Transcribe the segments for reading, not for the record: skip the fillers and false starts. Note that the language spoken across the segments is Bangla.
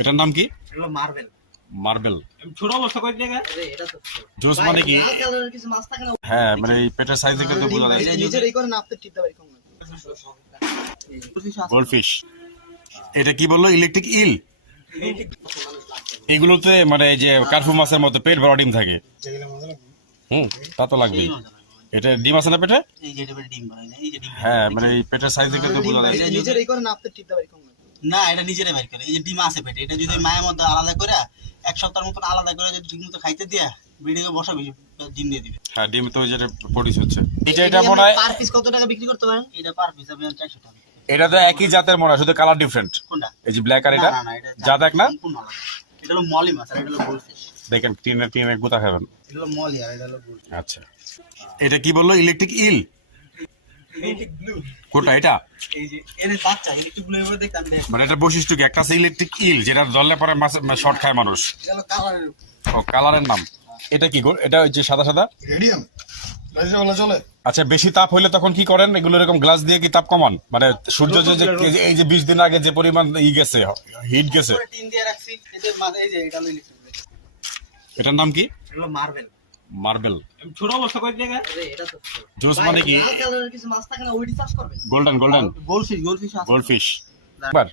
এটার নাম কি? এগুলো মার্বেল। মার্বেল। ছোট অবস্থা কয় জায়গা? এটা তো জুস মানে কি? লাল কালারের কিছু মাছ থাকে না? হ্যাঁ, মানে এই পেটের সাইজ দেখে তো বোঝা যায়। এটা নিজের এই করে না আপনি টিপতে পারি কোন? গোল্ডফিশ। এটা কি বললো? ইলেকট্রিক ইল। এগুলোতে মানে এই যে কার্ফু মাছের মতো পেট ভরা ডিম থাকে। তা তো লাগবেই। এটা ডিম আছে না পেটে? এই যে এটা ডিম বানাই না, এই যে ডিম। হ্যাঁ, মানে এই পেটের সাইজ দেখে তো বোঝা যায়। এটা নিজের এই করে না আপনি টিপতে পারি কোন? না, এটা নিজেরাই বের করে। এই যে ডিম আছে পেটে, এটা যদি মায়ের মধ্যে আলাদা করে এক সপ্তাহের মতন আলাদা করে যদি ঠিকমতো খাইতে দিয়া ভিডিও বসাবি, ডিম দিয়ে দিবে। হ্যাঁ, ডিম তো যেটা প্রোডিউস হচ্ছে। এটা মনে হয় পার পিস কত টাকা বিক্রি করতে পারেন? এটা পার পিস আপনি 400 টাকা। এটা তো একই জাতের মনে হয়, শুধু কালার ডিফারেন্ট। কোনটা? এই যে ব্ল্যাক আর এটা না, এটা জাত এক না? সম্পূর্ণ আলাদা। এটা হলো মলি মাছ আর এটা হলো গোল্ডফিশ। দেখেন টিনের গুতা খাবেন। এটা হলো মলি আর এটা হলো গোল্ডফিশ। আচ্ছা, এটা কি বললো? ইলেকট্রিক ইল। Electric blue. কোনটা এটা? এই যে এর বাচ্চা ইলেকট্রিক ব্লু এর দেখতে আমি দেখ। মানে এটা বৈশিষ্ট্য কি? একটা আছে ইলেকট্রিক ইল, যেটা ধরলে পরে মাছ শর্ট খায় মানুষ। এটা হলো কালারের। ও, কালারের নাম। এটা কি? এটা ওই যে সাদা সাদা রেডিয়াম রাইজে বলা চলে। আচ্ছা, বেশি তাপ হইলে তখন কি করেন? এগুলো এরকম গ্লাস দিয়ে কি তাপ কমান? মানে সূর্য এই যে 20 দিন আগে যে পরিমাণ গেছে, হিট গেছে। পরে টিন দিয়ে রাখছি। এই যে মাঝে এই যে এটা হলো ইলেকট্রিক ব্লু। এটার নাম কি? এটা হলো মার্বেল। মার্বেল। ছোট অবস্থা কয় জায়গা? এটা তো জুস মানে কি? লাল কালারের কিছু মাছ থাকে না, ওইটি চাষ করবেন। গোল্ডেন গোল্ডফিশ আছে। গোল্ডফিশ।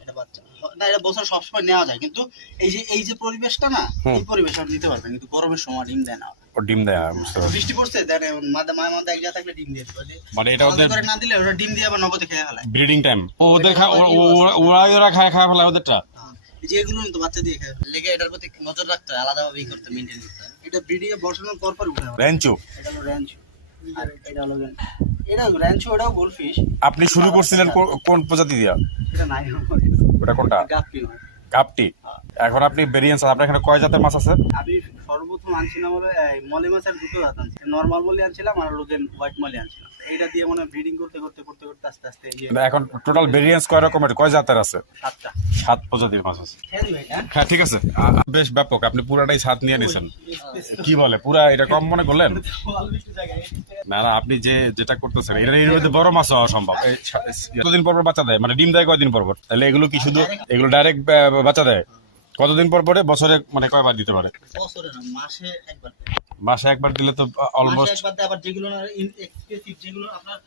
এটা বাচ্চা। না, এটা বছর সবসময় নেওয়া যায়, কিন্তু এই যে পরিবেশটা না, এই পরিবেশ আপনি নিতে পারবেন, কিন্তু গরমের সময় ডিম দেয় না। ও ডিম দেয়, বুঝতে পারছি। বৃষ্টি পড়ছে দেন মায়ের মধ্যে এক জায়গা থাকলে ডিম দিয়ে দিবে। মানে এটা ওদের করে না দিলে ওরা ডিম দিয়ে আবার নগদে খেয়ে ফেলায়। Breeding time. ওদের ওরা খায় ফেলায় ওদেরটা। এই যে এগুলো তো বাচ্চা দিয়ে খায়, লেগে এটার প্রতি নজর রাখতে হয়, আলাদাভাবে ই করতে, মেইনটেইন করতে হয়। এটা ব্রিডিং এ বসানোর পর উঠে হবে। রেঞ্চো। এটা হলো র্যাঞ্চো আর এটা হলো এটা র্যাঞ্চো, ওটাও গোল্ডফিশ। আপনি শুরু করছিলেন কোন প্রজাতি দিয়া? এটা নাই, ওটা কোনটা? গাপ্পি হয়। কাপটি। এখন আপনি ভেরিয়েন্স, আপনার এখানে কয় জাতের মাছ আছে? আমি সর্বপ্রথম আনছিলাম হলো মলি মাছের দুটো জাত আনছি। নর্মাল মলি আনছিলাম আর লোকেন হোয়াইট মলি আনছিলাম। এইটা দিয়ে মনে ব্রিডিং করতে আস্তে আস্তে এই যে এখন টোটাল ভেরিয়েন্স কয় রকমের, কয় জাতের আছে? 7টা 7 প্রজাতির মাছ আছে। হ্যাঁ, ঠিক আছে। বেশ ব্যাপক, আপনি পুরাটাই ছাদ নিয়ে নিয়েছেন। কি বলে, পুরা এটা কম মনে করলেন? না, আপনি যেটা করতেছেন এর মধ্যে বড় মাছ হওয়া সম্ভব। কতদিন পর বাচ্চা দেয়? মানে ডিম দেয় কয়দিন পর? তাহলে এগুলো কি শুধু এগুলো ডাইরেক্ট বাচ্চা দেয় কতদিন পর? বছরে মানে কয়বার দিতে পারে? বছরে না, মাসে একবার। মাসে একবার দিলে তো অলমোস্ট। একবার দেয়, আবার যেগুলো না এক্সপেন্সিভ, যেগুলো আপনার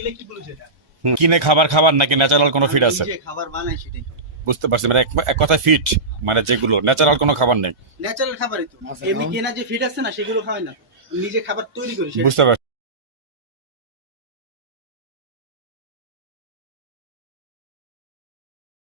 ইলেকট্রিক গুলো যেটা কিনে খাবার নাকি ন্যাচারাল কোনো ফিড আছে? যে খাবার বানাই সেটাই খাবার। বুঝতে পারছি, মানে এক কথা ফিড, মানে যেগুলো ন্যাচারাল কোনো খাবার নেই। ন্যাচারাল খাবারই তো। এমনি কেনা যে ফিড আছে না, সেগুলো খাওয়াই না, নিজে খাবার তৈরি করি। বুঝতে পারছি।